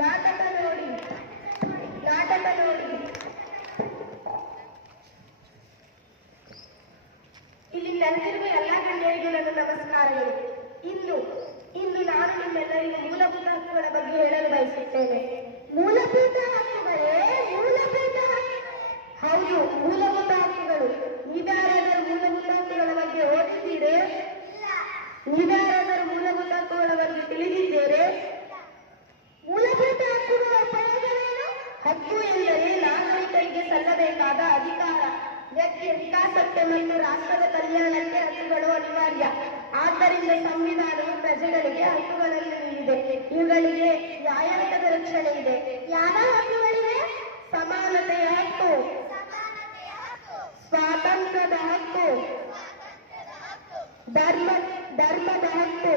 ನಾಟಕ ನೋಡಿ ನಾಟಕ ನೋಡಿ. ಇಲ್ಲಿ ನೆಲೆಸಿರುವ ಎಲ್ಲ ಗಣ್ಯರಿಗೂ ನನ್ನ ನಮಸ್ಕಾರಗಳು. ಇಂದು ನಾನು ನಿಮ್ಮೆಲ್ಲರಿಗೂ ಮೂಲಭೂತ ಹಕ್ಕುಗಳ ಬಗ್ಗೆ ಹೇಳಲು ಬಯಸುತ್ತೇನೆ. ಮೂಲಭೂತ ಹಕ್ಕುಗಳೇ? ಮೂಲಭೂತ ಹೌದು, ಮೂಲಭೂತ ಹಕ್ಕುಗಳು. ನೀವ್ಯಾರಾದರೂ ಮೂಲಭೂತ ಹಕ್ಕುಗಳ ಬಗ್ಗೆ ಓದಿದ್ದೀರೇ? ನೀವ್ಯಾರಾದರೂ ಮೂಲಭೂತ ಹಕ್ಕುಗಳ ಬಗ್ಗೆ ತಿಳಿದಿದ್ದೇರೆ? ಮೂಲಭೂತ ಹಕ್ಕುಗಳ ಉಪಯೋಗವೇನು? ಹಕ್ಕು ಎಂದರೆ ನಾಗರಿಕರಿಗೆ ಸಲ್ಲಬೇಕಾದ ಅಧಿಕಾರ. ವ್ಯಕ್ತಿಯ ವಿಕಾಸಕ್ಕೆ ಮತ್ತು ರಾಷ್ಟ್ರದ ಕಲ್ಯಾಣಕ್ಕೆ ಹಕ್ಕುಗಳು ಅನಿವಾರ್ಯ. ಆದ್ದರಿಂದ ಸಂವಿಧಾನವು ಪ್ರಜೆಗಳಿಗೆ ಹಕ್ಕುಗಳನ್ನು ನೀಡಿದೆ. ಇವುಗಳಿಗೆ ನ್ಯಾಯಾಂಗದ ರಕ್ಷಣೆ ಇದೆ. ಯಾವ ಹಕ್ಕುಗಳಿವೆ? ಸಮಾನತೆಯ ಹಕ್ಕು, ಸ್ವಾತಂತ್ರ್ಯದ ಹಕ್ಕು, ಧರ್ಮದ ಹಕ್ಕು,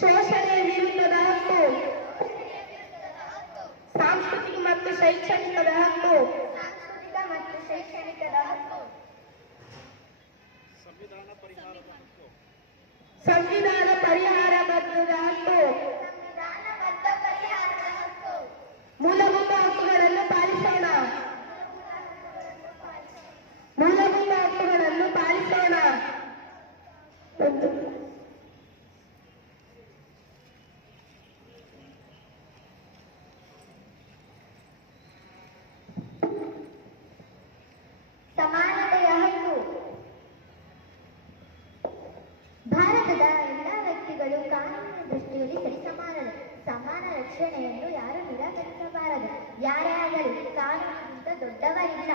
ಶೋಷಣೆಯ ವಿರುದ್ಧದ ಹಕ್ಕು, ಸಾಂಸ್ಕೃತಿಕ ಮತ್ತು ಶೈಕ್ಷಣಿಕದ ಹಕ್ಕು, ಸಂವಿಧಾನ ಪರಿಹಾರಬದ್ಧದ ಹಕ್ಕು. ಮೂಲಭೂತ ಹಕ್ಕುಗಳನ್ನು ಪಾಲಿಸೋಣ. ಮೂಲಭೂತ ಹಕ್ಕುಗಳನ್ನು ಪಾಲಿಸೋಣ. ಸಮಾನತೆಯ ಹಕ್ಕು. ಭಾರತದ ಎಲ್ಲ ವ್ಯಕ್ತಿಗಳು ಕಾನೂನಿನ ದೃಷ್ಟಿಯಲ್ಲಿ ಸರಿಸಮಾನರು. ಸಮಾನ ರಕ್ಷಣೆಯನ್ನು ಯಾರು ನಿರಾಕರಿಸಬಾರದು. ಯಾರೇ ಆಗಲಿ ಕಾನೂನಿಗಿಂತ ದೊಡ್ಡವರಿಲ್ಲ.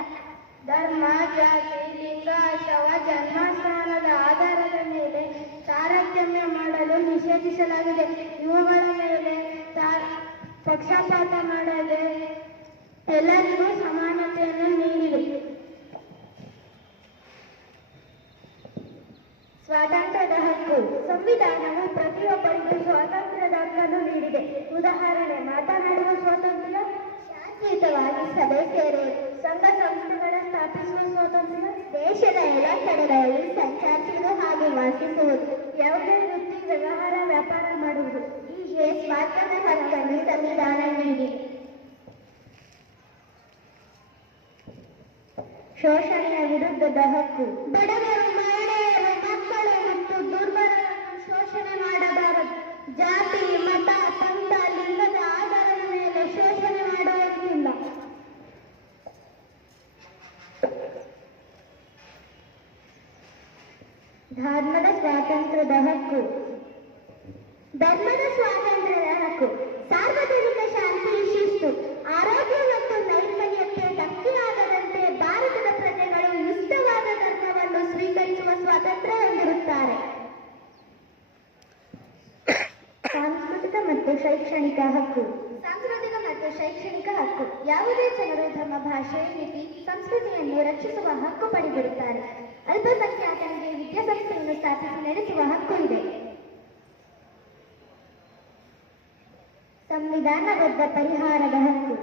ಧರ್ಮ, ಜಾತಿ, ಲಿಂಗ ಅಥವಾ ಜನ್ಮಸ್ಥಾನದ ಆಧಾರದ ಮೇಲೆ ತಾರತಮ್ಯ ಮಾಡಲು ನಿಷೇಧಿಸಲಾಗಿದೆ. ಇವುಗಳ ಮೇಲೆ ಪಕ್ಷಪಾತ ಮಾಡದೆ ಎಲ್ಲರಿಗೂ ಸಮಾನತೆಯನ್ನು ನೀಡಿದೆ. ಸ್ವಾತಂತ್ರ್ಯದ ಹಕ್ಕು. ಸಂವಿಧಾನವು ಪ್ರತಿಯೊಬ್ಬರಿಗೂ ಸ್ವಾತಂತ್ರ್ಯದ ಹಕ್ಕನ್ನು ನೀಡಿದೆ. ಉದಾಹರಣೆ, ಮಾತನಾಡುವ ಸ್ವಾತಂತ್ರ್ಯ, ಶಾಂತಿಯುತವಾಗಿ ಸಭೆ ಸೇರುವುದು, ಸಂಘ ಸಂಸ್ಥೆಗಳ ಸ್ಥಾಪಿಸುವ ಸ್ವಾತಂತ್ರ್ಯ, ದೇಶದ ಎಲ್ಲ ಕಡೆಗಳಲ್ಲಿ ಸಂಚರಿಸುವುದು ಹಾಗೂ ವಾಸಿಸುವುದು, ಯಾವುದೇ ವೃತ್ತಿ, ವ್ಯವಹಾರ, ವ್ಯಾಪಾರ ಮಾಡುವುದು. ಹೀಗೆ ಸ್ವಾತಂತ್ರ್ಯ ಹಕ್ಕನ್ನು ಸಂವಿಧಾನ ನೀಡಿದೆ. ಶೋಷಣೆಯ ವಿರುದ್ಧದ ಹಕ್ಕು. ಬಡವರು, ಮಹಿಳೆಯರು, ಮಕ್ಕಳು ಮತ್ತು ದುರ್ಬಲರನ್ನು ಶೋಷಣೆ ಮಾಡಬಾರದು. ಜಾತಿ, ಮತ, ಪಂಥ, ಲಿಂಗದ ಆಧಾರದ ಮೇಲೆ ಶೋಷಣೆ ಮಾಡುವಂತಿಲ್ಲ. ಧರ್ಮದ ಸ್ವಾತಂತ್ರ್ಯದ ಹಕ್ಕು. ಧರ್ಮದ ಸ್ವಾತಂತ್ರ್ಯದ ಹಕ್ಕು ಸಾರ್ವಜನಿಕ ಶಾಂತಿ, ಶಿಸ್ತು, ಆರೋಗ್ಯ ಮತ್ತು ನೈರ್ಮಲ್ಯಕ್ಕೆ ಧಕ್ಕೆಯಾಗದಂತೆ ಭಾರತದ ಪ್ರಜೆಗಳು ಇಷ್ಟವಾದ ಧರ್ಮವನ್ನು ಸ್ವೀಕರಿಸುವ ಸ್ವಾತಂತ್ರ್ಯ ಹೊಂದಿರುತ್ತಾರೆ. ಸಾಂಸ್ಕೃತಿಕ ಮತ್ತು ಶೈಕ್ಷಣಿಕ ಹಕ್ಕು. ಸಾಂಸ್ಕೃತಿಕ ಮತ್ತು ಶೈಕ್ಷಣಿಕ ಹಕ್ಕು. ಯಾವುದೇ ಜನರು ತಮ್ಮ ಭಾಷೆ, ಲಿಪಿ, ಸಂಸ್ಕೃತಿಯನ್ನು ರಕ್ಷಿಸುವ ಹಕ್ಕು ಪಡೆದಿರುತ್ತಾರೆ. ಅಲ್ಪಸಂಖ್ಯಾತರಿಗೆ ವಿದ್ಯಾಸಂಸ್ಥೆಯನ್ನು ಸ್ಥಾಪಿಸಿ ನಡೆಸುವ ಹಕ್ಕು ಇದೆ. ಸಂವಿಧಾನಬದ್ಧ ಪರಿಹಾರದ ಹಕ್ಕು.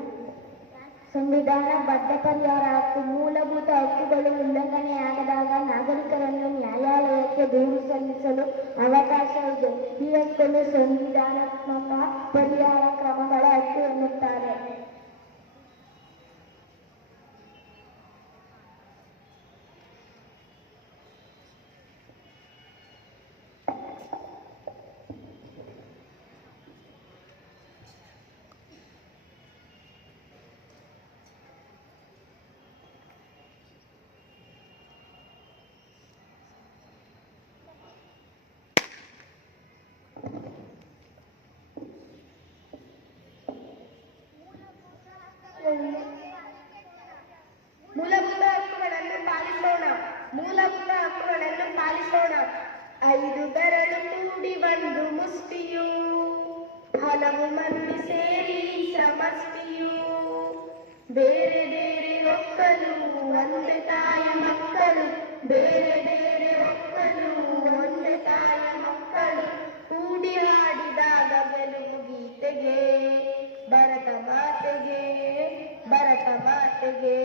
ಸಂವಿಧಾನಬದ್ಧ ಪರಿಹಾರ ಹಕ್ಕು ಮೂಲಭೂತ ಹಕ್ಕುಗಳು ಉಲ್ಲಂಘನೆಯಾಗದಾಗ ನಾಗರಿಕರನ್ನು ನ್ಯಾಯಾಲಯಕ್ಕೆ ದೂರು ಸಲ್ಲಿಸಲು ಅವಕಾಶ ಇದೆ. ಈ ಹಕ್ಕನ್ನು ಸಂವಿಧಾನಾತ್ಮಕ ಪರಿಹಾರ ಕ್ರಮಗಳ ಹಕ್ಕು ಎನ್ನುತ್ತಾರೆ. ಮೂಲಭೂತ ಹಕ್ಕುಗಳನ್ನು ಪಾಲಿಸೋಣ. ಮೂಲಭೂತ ಹಕ್ಕುಗಳನ್ನು ಪಾಲಿಸೋಣ. 5 ಬೆರಳು ಕೂಡಿ ಒಂದು ಮುಷ್ಟಿಯು, ಹಲವು ಮಂದಿ ಸೇರಿ ಸಮಷ್ಟಿಯು, ಬೇರೆ ಬೇರೆ ಒಕ್ಕಲು ಒಂದೇ ತಾಯಿ ಮಕ್ಕಳು, ಬೇರೆ ಬೇರೆ ಒಕ್ಕಲು ಒಂದೇ ತಾಯಿ ಮಕ್ಕಳು, ಕೂಡಿ ಹಾಡಿದಾಗ ಗೆಲುವು ಗೀತೆಗೆ, ಭರತ ಮಾತೆಗೆ, ಭರತ ಮಾತೆಗೆ.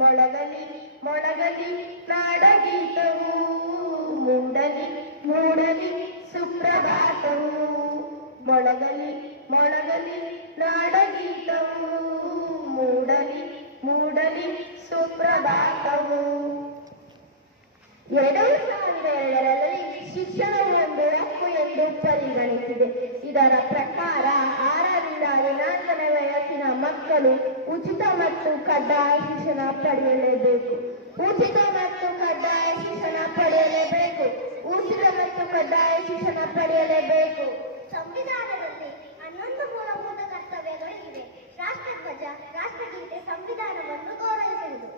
ಮೊಳಗಲಿ ಮೊಳಗಲಿ ನಾಡಗೀತವು, ಮುಂಡಲಿ ಮೂಡಲಿ ಸುಪ್ರಭಾತವು, ಮೊಳಗಲಿ ಮೊಳಗಲಿ ನಾಡಗೀತವು, ಮೂಡಲಿ ಮೂಡಲಿ ಸುಪ್ರಭಾತವು. 2002ರಲ್ಲಿ ಶಿಕ್ಷಣವು ಒಂದು ಹಕ್ಕು ಎಂದು ಪರಿಗಣಿಸಿದೆ. ಇದರ ಪ್ರಕಾರ 6ರಿಂದ 14 ವಯಸ್ಸಿನ ಮಕ್ಕಳು ಉಚಿತ ಮತ್ತು ಕಡ್ಡಾಯ ಶಿಕ್ಷಣ ಪಡೆಯಲೇಬೇಕು. ಉಚಿತ ಮತ್ತು ಕಡ್ಡಾಯ ಶಿಕ್ಷಣ ಪಡೆಯಲೇಬೇಕು. ಉಚಿತ ಮತ್ತು ಕಡ್ಡಾಯ ಶಿಕ್ಷಣ ಪಡೆಯಲೇಬೇಕು. ಸಂವಿಧಾನದಲ್ಲಿ 11 ಮೂಲಭೂತ ಕರ್ತವ್ಯಗಳಿವೆ. ರಾಷ್ಟ್ರಧ್ವಜ, ರಾಷ್ಟ್ರಗೀತೆ ಸಂವಿಧಾನವನ್ನು ಗೌರವಿಸುವುದು.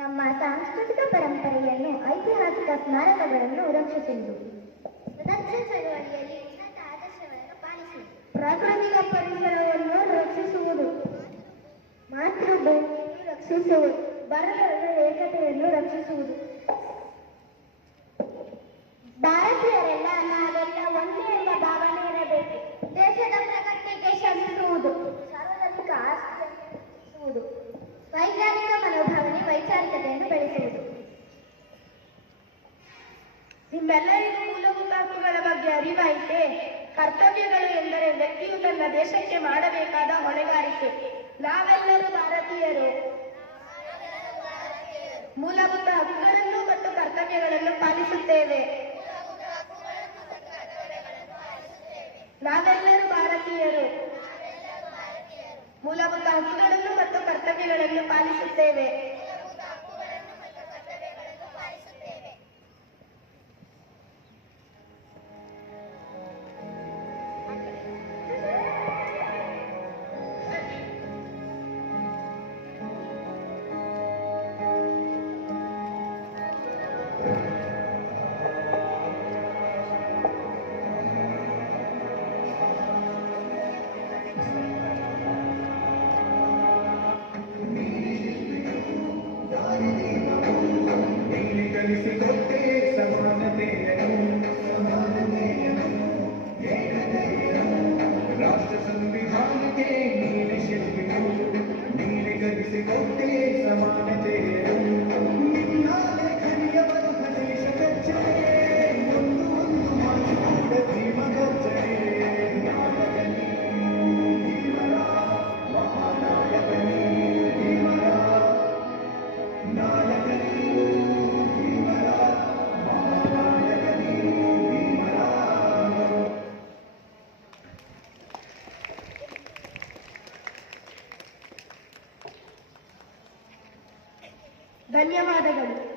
ನಮ್ಮ ಸಾಂಸ್ಕೃತಿಕ ಪರಂಪರೆಯನ್ನು, ಐತಿಹಾಸಿಕ ಸ್ಮಾರಕಗಳನ್ನು ರಕ್ಷಿಸುವುದು. ಸ್ವತಂತ್ರ ಚಳವಳಿಯಲ್ಲಿ ಉನ್ನತ ಆದರ್ಶಗಳನ್ನು ಪಾಲಿಸುವುದು. ಪ್ರಾಕೃತಿಕ ಪರಿಸರವನ್ನು ರಕ್ಷಿಸುವುದು. ಮಾತೃಭೂಮಿಯನ್ನು ರಕ್ಷಿಸುವುದು. ಭಾರತದ ಏಕತೆಯನ್ನು ರಕ್ಷಿಸುವುದು. ಭಾರತೀಯರೆಲ್ಲ ನಾವೆಲ್ಲ ಒಂದೇ ಎಂಬ ಭಾವನೆ ಇರಬೇಕು. ದೇಶದ ಪ್ರಗತಿಗೆ ಶ್ರಮಿಸುವುದು. ಸಾರ್ವಜನಿಕ ಆಸ್ತಿಯನ್ನು ರಕ್ಷಿಸುವುದು. ವೈಜ್ಞಾನಿಕ ಮನೋಭಾವನೆ, ವೈಚಾರಿಕತೆಯನ್ನು ಬೆಳೆಸುವುದು. ನಿಮ್ಮೆಲ್ಲರಿಗೂ ಮೂಲಭೂತ ಹಕ್ಕುಗಳ ಬಗ್ಗೆ ಅರಿವಾಯಿತೆ? ಕರ್ತವ್ಯಗಳು ಎಂದರೆ ವ್ಯಕ್ತಿಯು ತನ್ನ ದೇಶಕ್ಕೆ ಮಾಡಬೇಕಾದ ಹೊಣೆಗಾರಿಕೆ. ನಾವೆಲ್ಲರೂ ಭಾರತೀಯರು. ಮೂಲಭೂತ ಹಕ್ಕುಗಳನ್ನು ಮತ್ತು ಕರ್ತವ್ಯಗಳನ್ನು ಪಾಲಿಸುತ್ತೇವೆ. ನಾವೆಲ್ಲರೂ ಭಾರತೀಯರು. ಮೂಲಭೂತ ಹಕ್ಕುಗಳನ್ನು ಮತ್ತು ಕರ್ತವ್ಯಗಳನ್ನು ಪಾಲಿಸುತ್ತೇವೆ. ಧನ್ಯವಾದಗಳು.